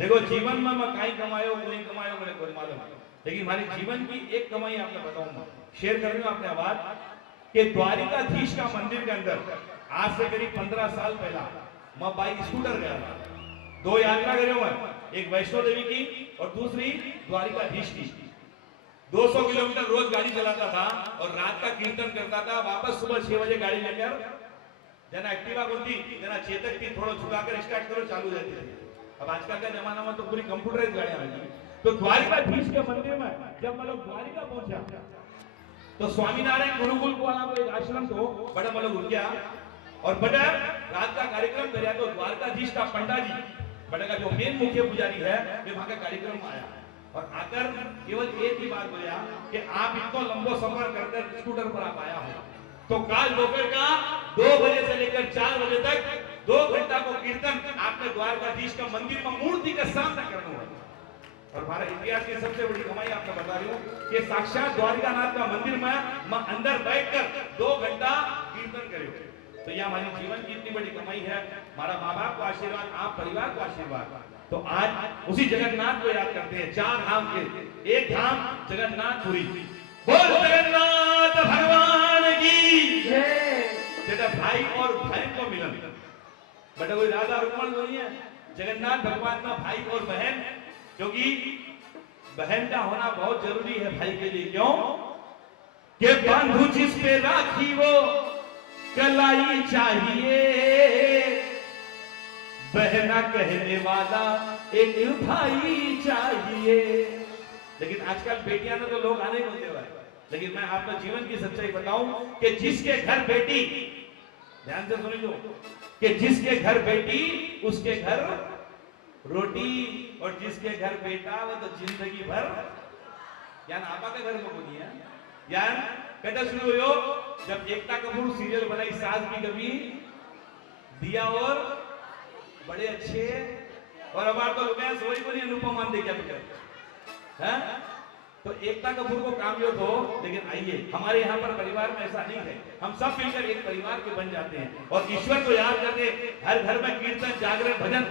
देखो जीवन में मैं कहीं कमायो नहीं कमायो मुझे कोई मालूम नहीं, लेकिन हमारी जीवन की एक कमाई आपने बताऊंगा, शेयर कर रही हूँ आपने आवाज कि द्वारिकाधीश का मंदिर के अंदर आज से करीब 15 साल पहला मैं बाइक स्कूटर गया था। दो यात्रा करे हुए, एक वैष्णो देवी की और दूसरी द्वारिकाधीश की। 200 किलोमीटर रोज गाड़ी चलाता था और रात का कीर्तन करता था, वापस सुबह 6 बजे गाड़ी लेकर जना एक्टिवा होती जना चेतक थी थोड़ा झुकाकर स्टार्ट करो चालू रहती थी। अब आजकल का जमाना में तो पूरी कंप्यूटराइज गाड़ियां आ गई। तो द्वारिकाधीश के मंदिर में जब मैं लोग द्वारिका पहुंचा तो स्वामीनारायण गुरुकुल को वाला एक आश्रम तो बड़ा मैं लोग रुक गया और बड़ा रात का कार्यक्रम कराया। तो द्वारकाधीश का पंडा जी बड़ा का जो मेन मुख्य पुजारी है वे वहां का कार्यक्रम में आया और आकर केवल एक ही बात बोला कि आप इतना लंबा सफर करकर स्कूटर पर आप आया हो तो काल दोपहर का 2 बजे से लेकर 4 बजे तक 2 घंटा को कीर्तन आपने द्वारकाधीश का मंदिर में मूर्ति के सामने करना है। और हमारे इतिहास की सबसे बड़ी कमाई आपको बता रही हूँ कि साक्षात द्वारिकानाथ का मंदिर में मैं अंदर बैठकर 2 घंटा कीर्तन करे। तो यह हमारी जीवन की इतनी बड़ी कमाई है। हमारा माँ बाप को आशीर्वाद, आप परिवार को आशीर्वाद। तो आज उसी जगन्नाथ को याद करते हैं। 4 धाम के एक धाम जगन्नाथपुरी। बोल जगन्नाथ भगवान की जय। बेटा भाई और बहन को मिलन, बेटा कोई राधा रुक्मण नहीं है, जगन्नाथ भगवान का भाई और बहन, क्योंकि बहन का होना बहुत जरूरी है भाई के लिए। क्यों कि बंधु जिस पे राखी वो कलाई चाहिए, बहना कहने वाला एक भाई चाहिए। लेकिन आजकल बेटियां ने तो लोग आने को दे, लेकिन मैं आपको जीवन की सच्चाई बताऊं कि जिसके घर बेटी, ध्यान से सुन लो, कि जिसके घर बेटी उसके घर रोटी और जिसके घर बेटा वो तो जिंदगी भर। यान आपा के घर में बोली है यान कहता शुरू हो जब एकता कपूर सीरियल बनाई सास भी कभी दिया और बड़े अच्छे और हमारे तो लोग सोई बनी अनुपम मान दे क्या बेटा है। तो एकता कपूर को कामयाब हो, लेकिन आइए हमारे यहाँ पर परिवार में ऐसा नहीं है, हम सब मिलकर एक परिवार के बन जाते हैं और ईश्वर को याद करते। हर घर में कीर्तन जागरण भजन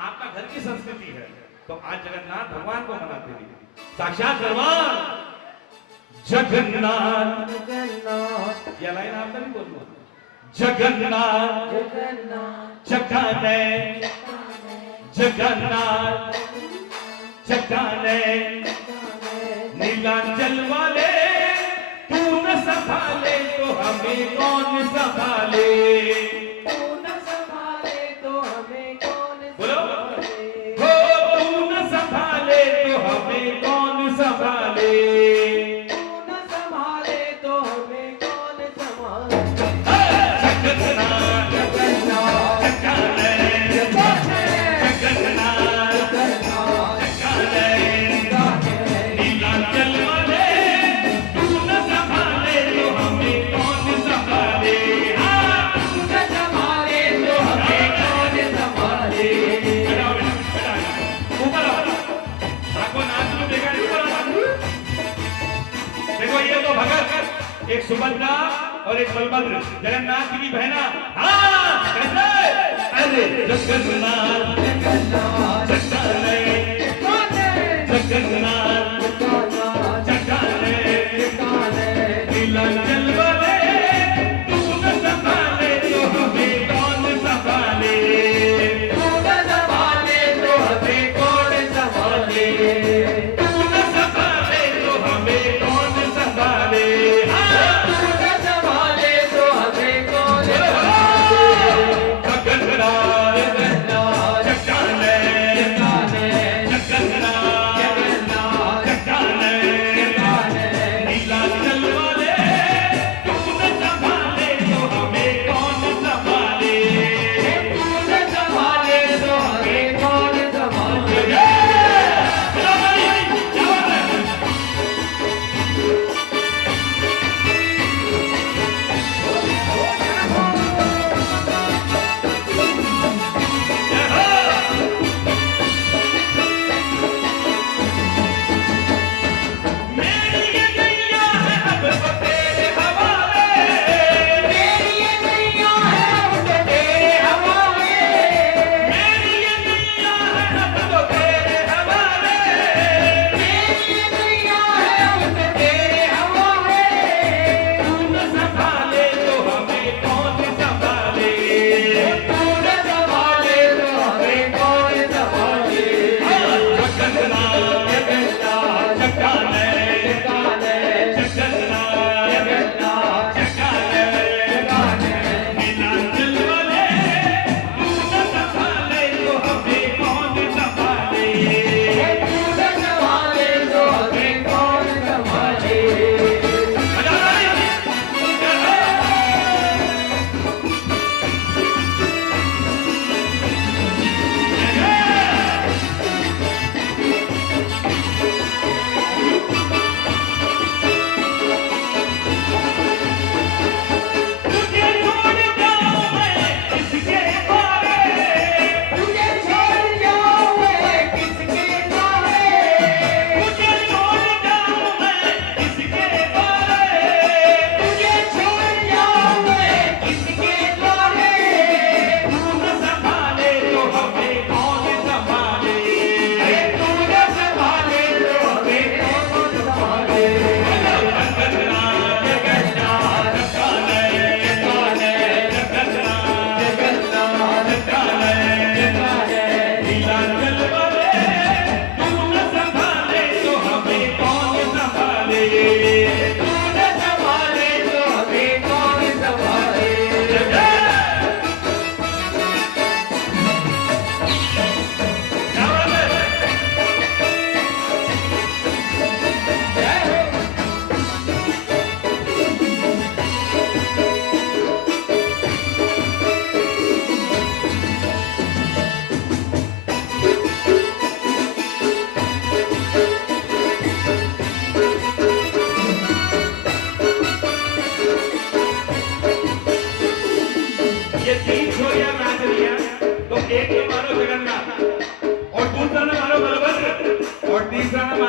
आपका घर की संस्कृति है। तो आज जगन्नाथ भगवान को मनाते हैं, साक्षात भगवान जगन्नाथ। जगन्नाथ यह लाइन आपने भी बोलना, जगन्नाथ जगाने जगन्नाथ जगाने नीलांचल वाले तू न संभाले तो हमें कौन संभाले, तू न संभाले तो हमें कौन बोलो संभाले, हो तू न संभाले तो हमें कौन संभाले, तू न संभाले तो हमें कौन संभाले। जगन्नाथ जगन्नाथ जगाने जगन्नाथ जगाने नीलांचल वाले तू न संभाले तो हमें कौन संभाले, तू न संभाले तो हमें कौन संभाले। ऊपर आओ, आपको नाच लो देखा नहीं ऊपर आओ। देखो ये तो भगत, एक सुभद्रा और एक बलभद्र, जगन्नाथ जी की बहना। हाँ कैसे? अरे जगन्नाथ जगन्नाथ जगाने जगन्नाथ जगाने नीलांचल वाले तू न संभाले तो हमें कौन संभाले, तू न संभाले तो हमें कौन संभाले, तू न संभाले तो हमें कौन संभाले। तू न संभाले तो हमें कौन संभाले। जगन्नाथ जगन्नाथ जगाने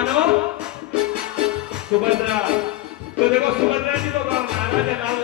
मानो सुभद्रा। तो देखो सुभद्रा जी तो नाराज है, नाल